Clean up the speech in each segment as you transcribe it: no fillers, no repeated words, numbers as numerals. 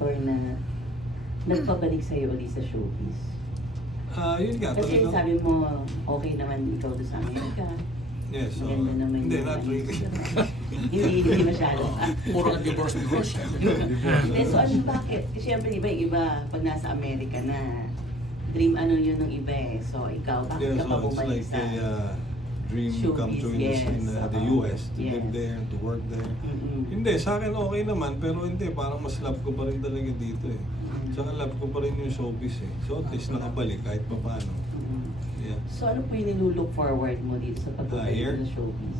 or na nagpabalik sa'yo ulit sa showbiz? Yun nga. Kasi talagang- sabi mo, okay naman ikaw doon sa Amerika. Yes, so, Maganda naman hindi, yung not ano, really. hindi masyado. Puro ka divorce. Hindi, so ano, bakit? Kasi syempre, iba, pag nasa Amerika na, dream ano yun ng iba eh. So ikaw, bakit Yeah, ka pa so it's bumalik like sa... a dream come showbiz, true yes, in the US, to yes. live there, to work there. Mm-mm. Hindi, sa akin okay naman, pero hindi, parang mas love ko pa rin talaga dito eh. Tsaka love ko pa rin yung showbiz eh. So at least nakabalik kahit pa paano. Mm-mm. Yeah. So ano po yung nilulook forward mo dito sa pagbabalik Here? sa showbiz?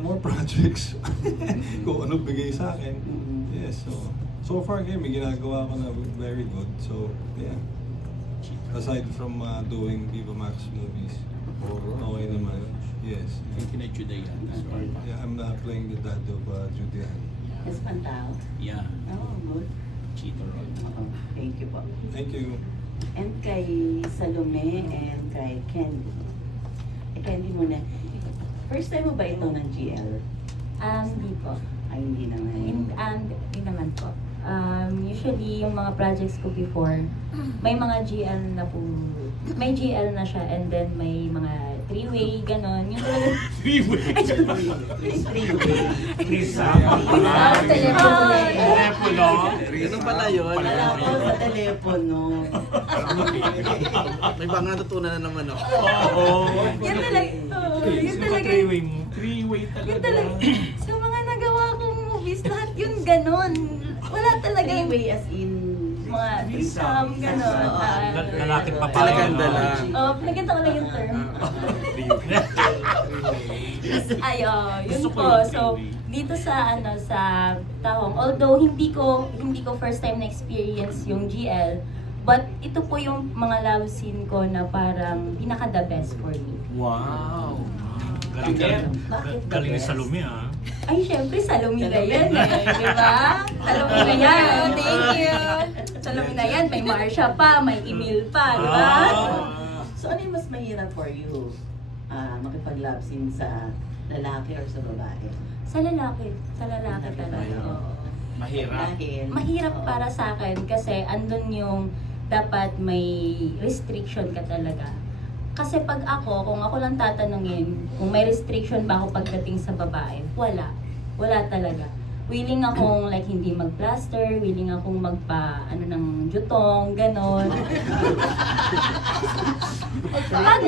More projects. Kung ano bigay sa akin. Mm-mm. Yes, so far ngayon may ginagawa ko na very good. So, yeah. Aside from doing Viva Max movies, okay naman. Yes. Kinay-Juday yan. Yeah, I'm playing the dad of Judy Ann. Espantao? Yeah. Oh, good. Cheater Roy. Oo. Thank you po. Thank you. And kay Salome and kay Candy. Candy muna. First time mo ba ito ng GL? Hindi po. Ay, hindi naman. Hindi naman po. Usually, yung mga projects ko before, may mga GL na po, may GL na siya and then may mga three-way, ganon. Yung talaga... Telepono. Ganun pala yun. Wala ko sa telepono. May bang natutunan na naman ako. Yun talaga, yun talaga, Three-way yun talaga, sa mga nagawa kong movies, lahat yun ganon. Wala talaga yung Three-way as in... mga threesome, ganon. Lalaki pa pala. Palaganda lang. Pinaganda ko lang yung term. Yun Gusto ko po. yung So, three-way. dito sa sa Tahong, although hindi ko first time na experience yung GL, but ito po yung mga love scene ko na parang pinaka the best for me. Wow. Galing ni Salome ah. Ay, syempre, Salomina yan eh, di ba? Salomina yan, thank you. Salomina yan, may Marsha pa, may Emil pa, di ba? So ano yung mas mahirap for you? Makipag-love scene sa lalaki or sa babae? Sa lalaki talaga. Oo. Mahirap. Dahil... Mahirap para sa akin kasi andun yung dapat may restriction ka talaga. Kasi pag kung ako lang tatanungin, kung may restriction ba ako pagdating sa babae, wala. Wala talaga. Willing akong like hindi mag-plaster, willing akong ng jutong, ganon. Pag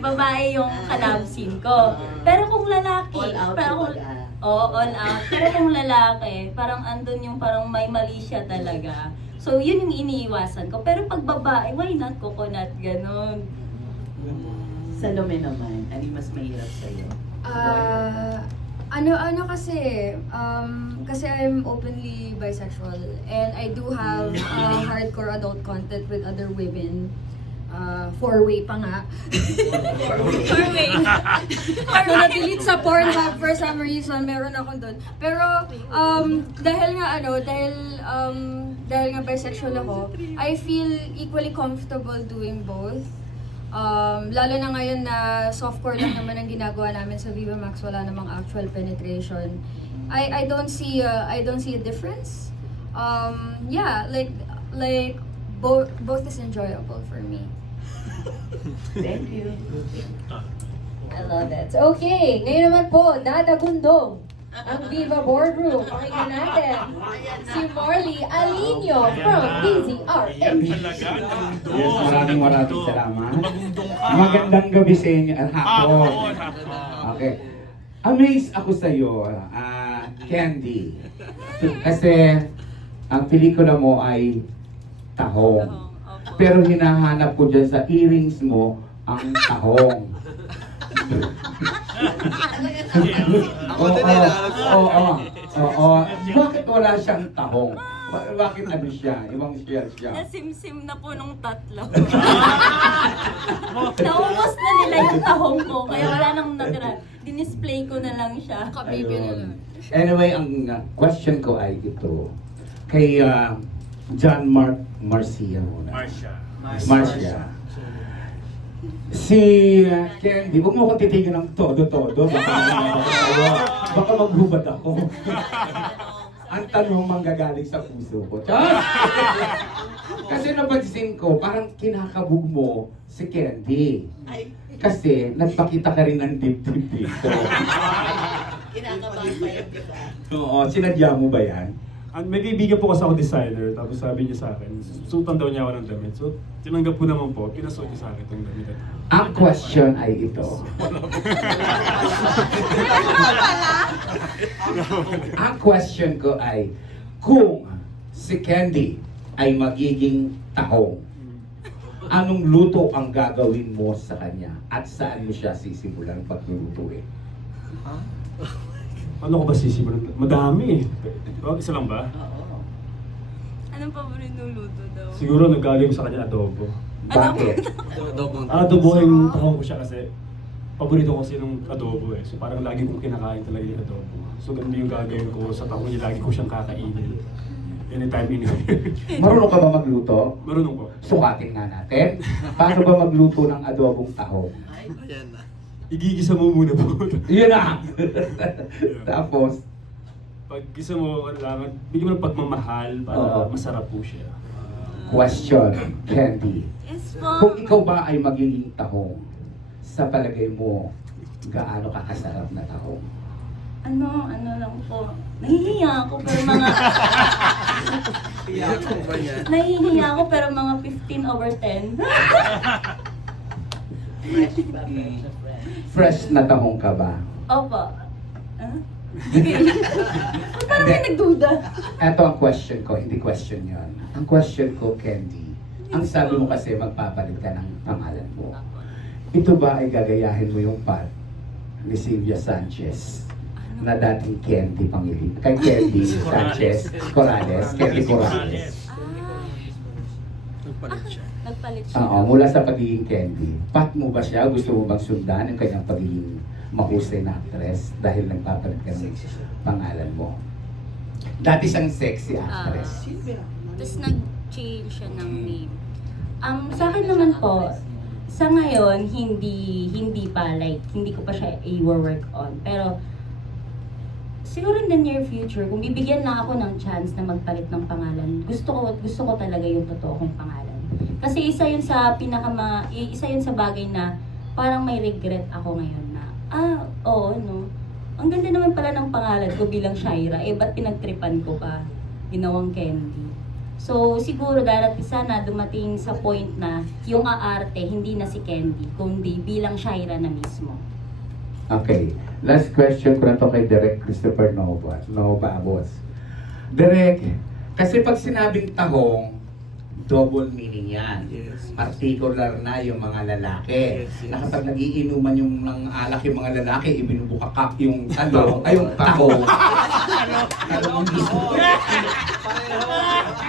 babae yung ka-love scene ko. Pero kung lalaki, All out parang kumbaga. all out. Pero kung lalaki, parang andun yung parang may mali siya talaga. So, yun yung iniiwasan ko. Pero pag babae, why not coconut, ganon. Salome naman, ano yung mas mahirap sa'yo? Kasi I'm openly bisexual and I do have hardcore adult content with other women. Four-way pa nga. Four-way. Pero na-delete sa Pornhub for some reason, meron ako doon. Pero dahil nga bisexual ako, I feel equally comfortable doing both. Lalo na ngayon na softcore lang naman ang ginagawa namin sa Viva Max, wala namang actual penetration. I don't see a difference. Both is enjoyable for me. Thank you. I love that. Okay, ngayon naman po, dadagundong ang Viva Boardroom. Pakinggan natin si Marley Alinio from DZRH. Yes, maraming salamat. Magandang gabi sa inyo at hapon. Okay. Amazed ako sa iyo, Candy. Kasi ang pelikula mo ay tahong. Pero hinahanap ko dyan sa earrings mo ang tahong. Oo. Bakit wala siyang tahong? Bakit ano siya? Ibang siya. Nasimsim na po nung tatlo. Naubos na nila yung tahong ko, kaya wala nang natira. Dinisplay ko na lang siya. Ayun. Anyway, ang question ko ay ito. Kay John Marcia muna. Marcia. Si Candy, huwag mo akong titigyan ng todo-todo. Baka maghubad ako. ang tanong manggagaling sa puso ko. Diyos! Kasi napansin ko, parang kinakabog mo si Candy. Ay, Kasi nagpakita ka rin ng dibdib dito. kinakabahan pa yun, di ba? Oo, sinadya mo ba yan? May kaibigan po kasi ako designer, tapos sabi niya sa akin, sutan daw niya ako ng damit. So, tinanggap ko naman po, pinasuot niya sa akin itong damit. Ang question ay ito. Ang question ko ay, kung si Candy ay magiging tahong, anong luto ang gagawin mo sa kanya? At saan mo siya sisimulan paglulutuin? Ano ko ba sisimulan? Madami eh. Oh, isa lang ba? Oo. Anong paborito luto daw? Siguro nagagawin ko sa kanya adobo. Bakit? Adobohin tahong ko siya kasi paborito ko kasi ng adobo eh. So parang lagi kong kinakain talaga yung adobo. So ganun yung gagawin ko sa tahong niya, lagi ko siyang kakainin. Anytime, anywhere. Marunong ka ba magluto? Marunong po. Sukatin nga natin. Paano ba magluto ng adobong tahong? Igigisa mo muna po. Yun na! Tapos, Pag gisa mo, kailangan, bigyan mo ng pagmamahal para Oo. masarap po siya. question, Candy. Yes Kung ikaw ba ay magiging tahong, sa palagay mo, gaano ka kasarap na tahong? Ano lang po. Nahihiya ako pero mga... Nahihiya ako pero mga 15 over 10. Fresh ba? Fresh na fresh. Fresh na tahong ka ba? Opo. Huh? Parang may nagduda. Ito ang question ko, hindi question yon. Ang question ko, Candy, ang sabi mo kasi magpapalit ka ng pangalan mo. Ito ba ay gagayahin mo yung part ni Sylvia Sanchez na dating Candy Pangilinan? Kay Candy Sanchez Corrales, Candy Corrales. Nagpalit siya. Oo, mula sa pagiging Candy. Pat mo ba siya? Gusto mo bang sundan yung kanyang pagiging mahusay na actress dahil nagpapalit ka ng pangalan mo? Dati siyang sexy actress. Tapos nag-change siya ng name. Sa akin naman po, sa ngayon, hindi pa, like, hindi ko pa siya i-work on. Pero, siguro in the near future, kung bibigyan lang ako ng chance na magpalit ng pangalan, gusto ko talaga yung totoo kong pangalan. Kasi isa yun sa bagay na parang may regret ako ngayon na, oo, no. Ang ganda naman pala ng pangalan ko bilang Shaira, ba't pinagtripan ko pa? Ginawang Candy. So, siguro sana dumating sa point na yung aarte, hindi na si Candy, kundi bilang Shaira na mismo. Okay. Last question ko na to kay Direk Christopher Nova. Boss. Direk, kasi pag sinabing tahong, double meaning yan. Yes. Particular na yung mga lalaki. Na kapag nagiinuman yung ng alak yung mga lalaki, ibinubukakak yung talong, ay yung tahong. Talong ang gusto ko.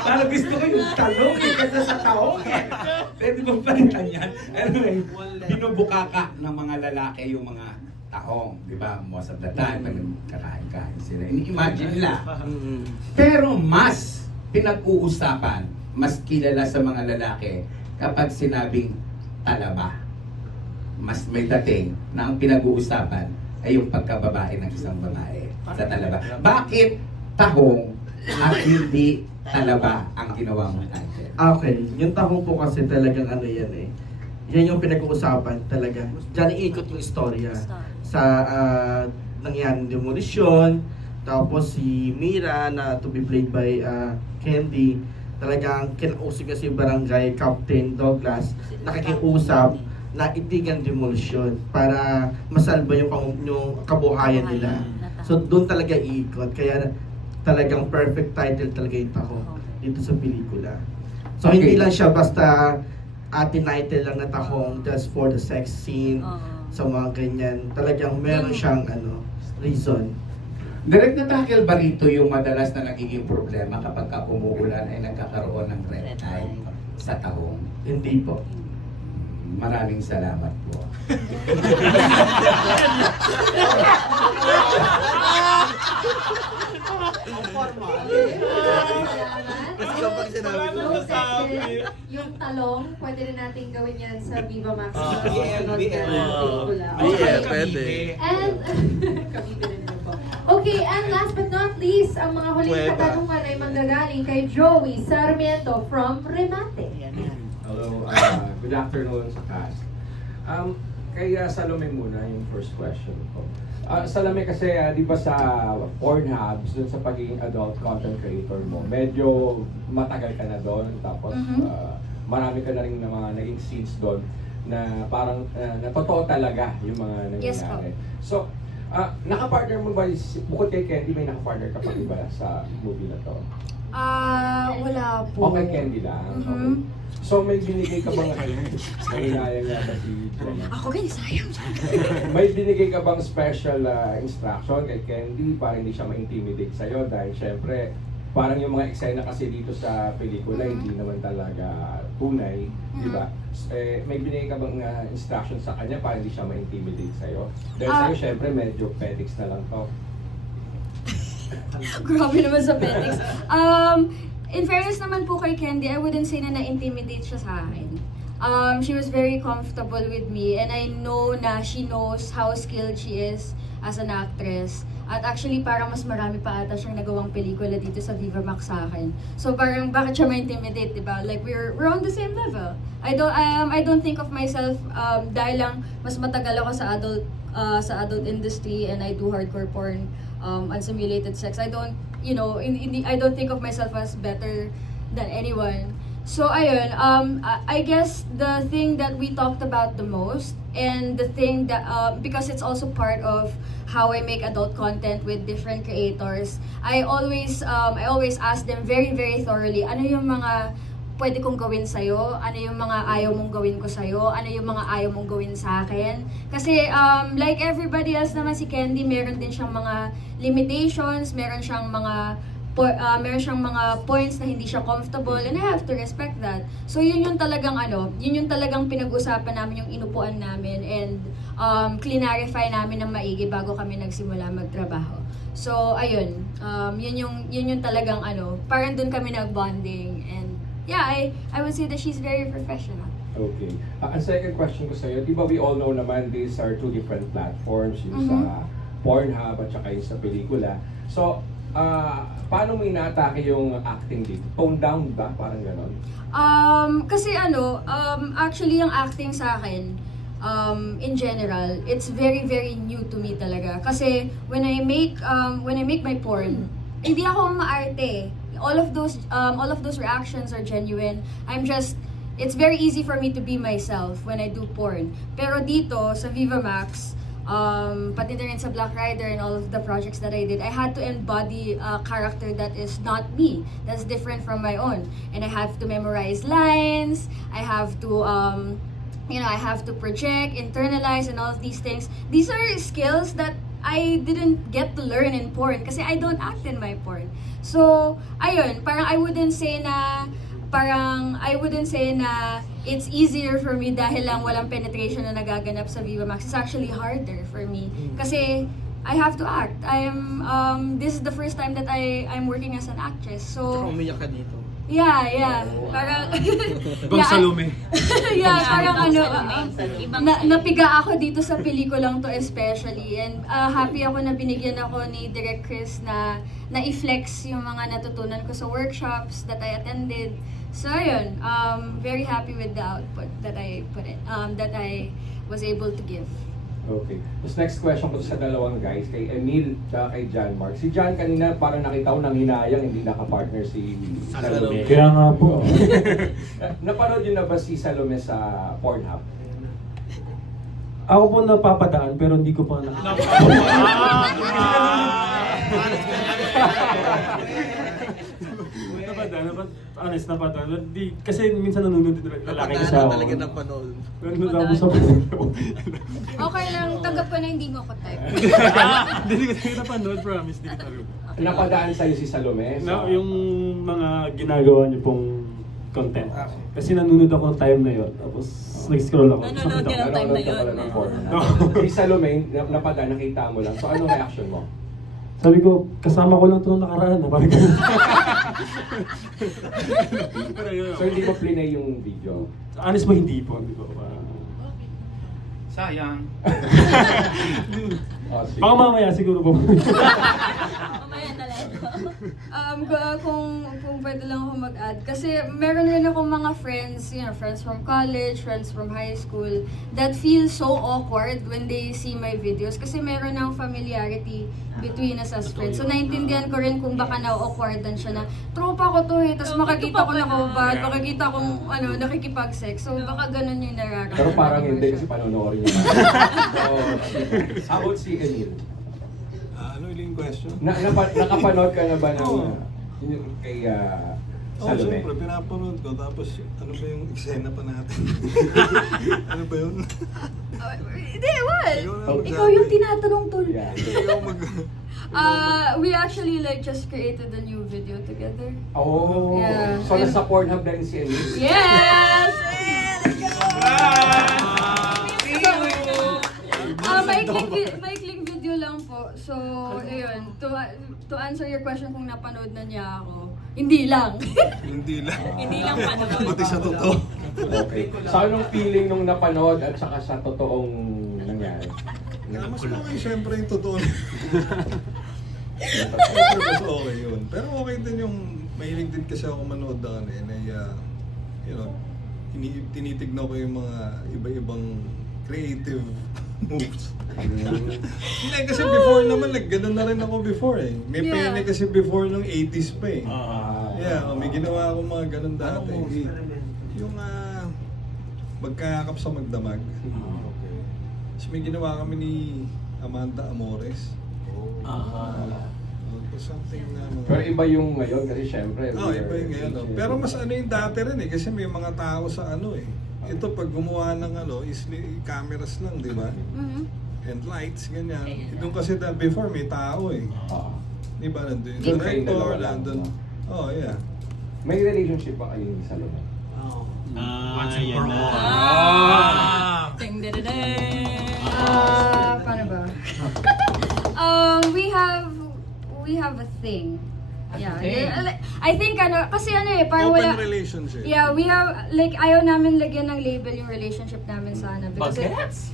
Parang gusto ko yung talong kasi sa tahong eh. Pwede bang palitan yan? Anyway, binubukaka ng mga lalaki yung mga tahong. Di ba? Most of the time, pag kakain-kain sila. Ini-imagine nila. Pero mas pinag-uusapan, mas kilala sa mga lalaki kapag sinabing talaba. Mas may dating na ang pinag-uusapan ay yung pagkababae ng isang babae sa talaba. Bakit tahong at hindi talaba ang ginawa mo natin? Okay, yung tahong po kasi talagang ano yan eh. Yan yung pinag-uusapan talaga. Diyan iikot yung istorya sa nangyaring demolisyon. Tapos si Mira na to be played by Candy, talagang kinausap niya si Barangay Captain Douglas, nakikiusap na itigan demolisyon para masalba yung kabuhayan nila. So doon talaga iikot. Kaya talagang perfect title talaga yung tahong dito sa pelikula. So hindi lang siya basta title lang na tahong just for the sex scene sa mga ganyan. Talagang meron siyang reason. Direct na tackle ba rito yung madalas na nagiging problema kapag umuulan ay nagkakaroon ng red tide sa tahong? Hindi po. Maraming salamat po. Kasi kapag sinabi ko, yung talong, pwede rin natin gawin yan sa Viva Max. BL. Pelikula. BL, pwede. And, kami din po. Okay, and last but not least, ang mga huling katanungan ay manggagaling kay Joey Sarmiento from Remate. Hello, good afternoon sa cast. Kay Salome muna yung first question ko. Salome kasi, di ba sa Pornhub, dun sa pagiging adult content creator mo, medyo matagal ka na doon, tapos marami ka na rin na mga naging scenes doon na parang na totoo talaga yung mga Yes, nangyayari. So, nakapartner mo ba, bukod kay Candy, may nakapartner ka pa ba sa movie na to? Wala po. Okay, Candy lang. Okay. So may binigay ka bang nanginayang yata si Jenna? Ako ganyan, sayang. May binigay ka bang special instruction kay Candy para hindi siya ma-intimidate sa'yo? Dahil syempre, parang yung mga eksena kasi dito sa pelikula hindi naman talaga tunay, di ba? May binigay ka bang instruction sa kanya para hindi siya ma-intimidate sa'yo? Dahil sa'yo syempre medyo petics na lang to. Grabe naman sa petics. In fairness naman po kay Candy, I wouldn't say na na-intimidate siya sa akin. She was very comfortable with me and I know na she knows how skilled she is as an actress. At actually, parang mas marami pa ata siyang nagawang pelikula dito sa Viva Max sa akin. So parang bakit siya ma-intimidate, diba? Like we're on the same level. I don't think of myself dahil lang mas matagal ako sa adult industry and I do hardcore porn, unsimulated sex. I don't think of myself as better than anyone. So ayun, I guess the thing that we talked about the most and the thing that because it's also part of how I make adult content with different creators, I always ask them very very thoroughly ano yung mga pwede kong gawin sa'yo, ano yung mga ayaw mong gawin ko sa'yo, ano yung mga ayaw mong gawin sa akin. Kasi like everybody else naman, si Candy meron din siyang mga limitations, meron siyang mga points na hindi siya comfortable and I have to respect that. So yun yung talagang pinag-usapan namin, yung inupuan namin and clarify namin ng maigi bago kami nagsimula magtrabaho. So ayun, yun yung talagang parang dun kami nag-bonding and yeah, I would say that she's very professional. Okay. Ang second question ko sa'yo, di ba we all know naman these are two different platforms, yung sa Pornhub at saka yung sa pelikula. So, paano mo inaatake yung acting dito? Tone down ba? Parang ganon? Kasi actually yung acting sa akin, in general, it's very very new to me talaga. Kasi when I make my porn, hindi ako maarte. All of those reactions are genuine. It's very easy for me to be myself when I do porn. Pero dito sa Viva Max, pati na rin sa Black Rider and all of the projects that I did, I had to embody a character that is not me, that's different from my own. And I have to memorize lines, I have to I have to project, internalize, and all of these things. These are skills that I didn't get to learn in porn kasi I don't act in my porn. So, ayun, parang I wouldn't say na it's easier for me dahil lang walang penetration na nagaganap sa Viva Max. It's actually harder for me kasi I have to act. This is the first time that I'm working as an actress. So, Umiyak ka dito. Yeah. Parang Bang Salome. yeah, parang Ibang napiga ako dito sa pelikulang to especially and happy ako na binigyan ako ni Direk Chris na i-flex yung mga natutunan ko sa workshops that I attended. So yun, very happy with the output that I was able to give. Okay. Tapos next question ko sa dalawang guys, kay Emil at kay John Mark. Si John kanina parang nakita ko nang hinayang, hindi nakapartner si Salome. Kaya nga po. Napanood yun na ba si Salome sa Pornhub? Ako po napapadaan pero hindi ko pa nakita. Napadaan. Kasi minsan nanonood din lalaki kasi ako. Talaga napanood. Nanonood ako sa Okay lang, tanggap ko na hindi mo ako type. Hindi ko tayo napanood, promise. Hindi ko talaga. Napadaan sa'yo si Salome? Yung mga ginagawa niyo pong content. Kasi nanonood ako ng time na yun. Tapos nag-scroll ako. Nanonood ka ng time na yun. Si Salome, napadaan, nakita mo lang. So anong reaction mo? Sabi ko, kasama ko lang ito nung nakaraan. Parang ganun. So hindi mo plinay yung video? Honest mo, hindi po. Hindi po. Sayang. Oh, sige. Baka mamaya siguro po. Mamaya talaga. Kung pwede lang ako mag-add. Kasi meron rin akong mga friends, friends from college, friends from high school, that feel so awkward when they see my videos. Kasi meron ng familiarity between us as friends. So, naintindihan ko rin kung baka na-awkwardan siya na, tropa ko to eh, tapos makikita ko nakahubad, makikita kong nakikipag-sex. So, baka ganun yung nararamdaman. Pero parang hindi kasi panonoorin niya. So, how about si Emil? Ano yung question? Nakapanood ka na ba ng Oo. yung kay Oo, Salome? siyempre, pinapanood ko. Tapos, ano ba yung eksena pa natin? Ano ba yun? Hindi, what? Ikaw yung tinatanong tol. Yeah. Ikaw mag... We actually just created a new video together. Oh, Yeah. so nasa Pornhub na rin si Emil? Yes! Maikling video lang po. So, ayun. To answer your question kung napanood na niya ako, hindi lang. Hindi lang. Hindi lang panood. Pati sa totoo. Okay. So anong feeling nung napanood at saka sa totoong nangyari? Mas okay siyempre yung totoo. Siyempre mas okay yun. Pero okay din yung, mahilig din kasi ako manood na ano tinitignan ko yung mga iba-ibang creative moves. Hindi, kasi before naman, ganun na rin ako before eh. May Yeah. pene kasi before nung 80s pa eh. Ah. Yeah, may ginawa akong mga ganun dati. Yung magkakap sa magdamag. So may ginawa kami ni Amanda Amores. Something na Pero iba yung ngayon kasi syempre. iba yung ngayon. No? Pero mas ano yung dati rin eh. Kasi may mga tao sa ano eh. Ito pag gumawa ng cameras lang, di ba? Mhm. And lights, ganyan. Doon kasi before may tao eh. Di ba? Nandun yung Doon kayo director, dalawa lang, nandun. no? Yeah. May relationship ba kayo ni Salome? Once and for all. Ding, ding, ding, ding. Paano ba? We have a thing. Yeah. I think kasi parang Open wala. relationship. Yeah, we have ayaw namin lagyan ng label yung relationship namin sana because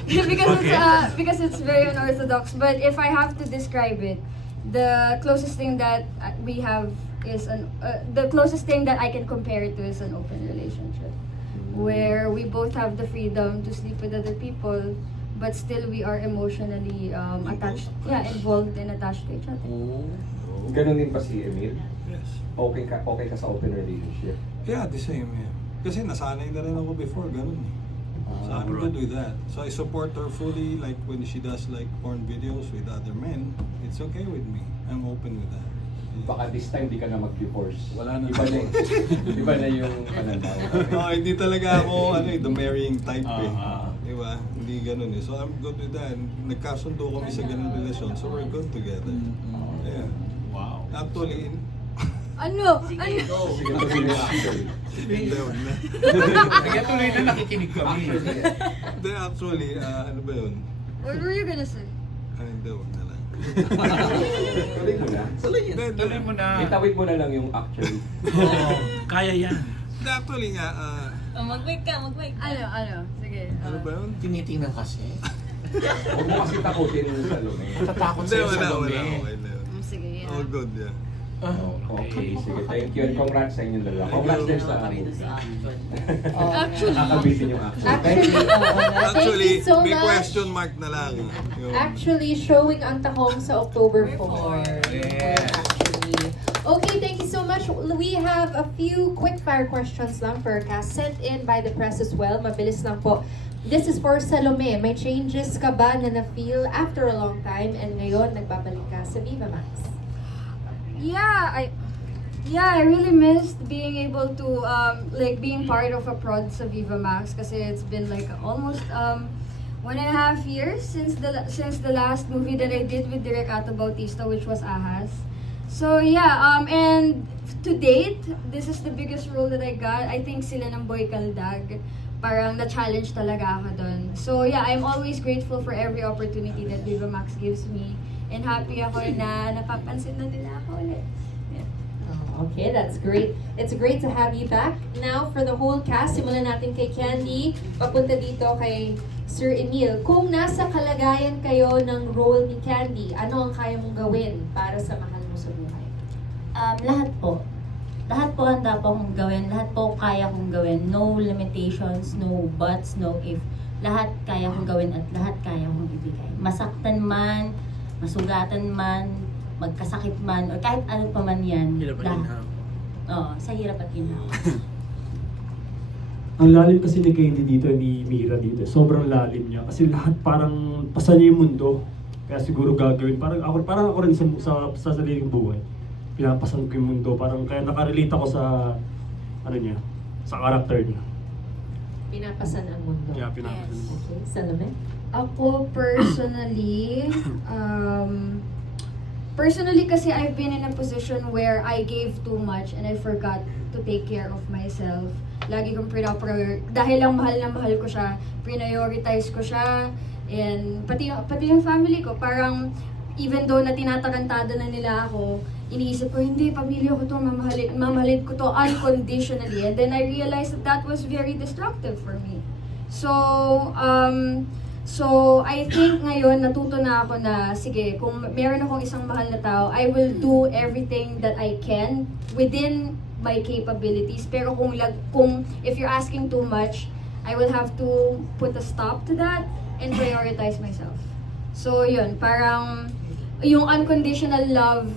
because it's very unorthodox. But if I have to describe it, the closest thing that we have is the closest thing that I can compare it to is an open relationship, where we both have the freedom to sleep with other people, but still we are emotionally attached. Yeah, involved and attached to each other. Ganon din pa si Emil? Yes. Okay ka sa open relationship? Yeah, the same. Yeah. Kasi nasanay na rin ako before, ganun eh. So I'm good with that. So I support her fully, like when she does like porn videos with other men, it's okay with me. I'm open with that. Baka this time di ka na mag-divorce. Wala na. Iba na yung pananaw. Hindi talaga ako the marrying type eh. Di ba? Hindi ganun eh. So I'm good with that. Nagkasundo kami sa ganun relasyon, so we're good together. Yeah. Wow. Actually, Sige, tuloy na. hindi, wag na. Sige, tuloy na nakikinig kami. Hindi, actually, ano ba yun? What were you gonna say? Hindi, wag na lang. Tuloy mo na. Tuloy mo na. Itawid mo na lang yung actually. Kaya yan. Hindi, actually nga, Mag-wait ka. Sige. ano ba yun? Tinitingnan kasi. Huwag mo kasi takutin yung Salome. Natatakot Hindi, sa'yo wala, sa wala. lumi. Okay na yun. Sige, yeah. All good, yeah. Okay, sige. Thank you and congrats sa inyong dalawa. Congrats din sa Actually. nakabitin yung action. Actually, thank you so may much. question mark na lang. Actually, showing ang Tahong sa October 4. Yes. Actually. Okay, thank you so much. We have a few quick fire questions lang for cast sent in by the press as well. Mabilis lang po. This is for Salome. May changes ka ba na na-feel after a long time and ngayon nagbabalik ka sa Viva Max? I really missed being able to being part of a prod sa Viva Max kasi it's been like almost 1.5 years since the last movie that I did with Direk Ato Bautista, which was Ahas. So and to date, this is the biggest role that I got. I think sila ng Boy Kaldag. Parang na-challenge talaga ako dun. So I'm always grateful for every opportunity that Viva Max gives me. And happy ako na napapansin na nila ako ulit. Yeah. Okay, that's great. It's great to have you back. Now, for the whole cast, simulan natin kay Candy, papunta dito kay Sir Emil. Kung nasa kalagayan kayo ng role ni Candy, ano ang kaya mong gawin para sa mahal mo sa buhay? Lahat po. Lahat po handa po akong gawin. Lahat po kaya kong gawin. No limitations, no buts, no if. Lahat kaya kong gawin at lahat kaya kong ibigay. Masaktan man, masugatan man, magkasakit man, o kahit ano pa man yan. Lahat. Oo, sa hirap at ginhawa. Ang lalim kasi ni Candy dito, ni Mira dito. Sobrang lalim niya. Kasi lahat parang pasa niya yung mundo. Kaya siguro gagawin. Parang ako rin sa sariling buhay. Pinapasan ko yung mundo. Parang kaya nakarelate ako sa, ano niya, sa character niya. Pinapasan ang mundo. Kaya pinapasan ko. Okay, Salome? Ako personally, personally kasi I've been in a position where I gave too much and I forgot to take care of myself. Lagi kong dahil lang mahal na mahal ko siya, prioritize ko siya, and pati yung family ko, parang even though na tinatarantada na nila ako, iniisip ko, hindi, pamilya ko to, mamahalin ko to unconditionally. And then I realized that was very destructive for me. So I think ngayon natuto na ako na, sige, kung meron akong isang mahal na tao, I will do everything that I can within my capabilities. Pero kung if you're asking too much, I will have to put a stop to that and prioritize myself. So yun, parang yung unconditional love,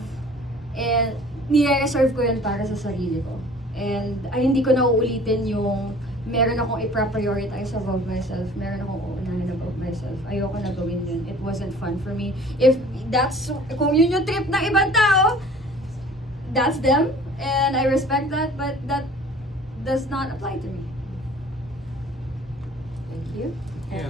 nire-reserve ko yun para sa sarili ko. And hindi ko na uulitin yung meron akong i-prioritize above myself, meron akong uunahin above myself. Ayoko na gawin yun. It wasn't fun for me. Kung yun yung trip ng ibang tao, that's them. And I respect that, but that does not apply to me. Thank you. Yes,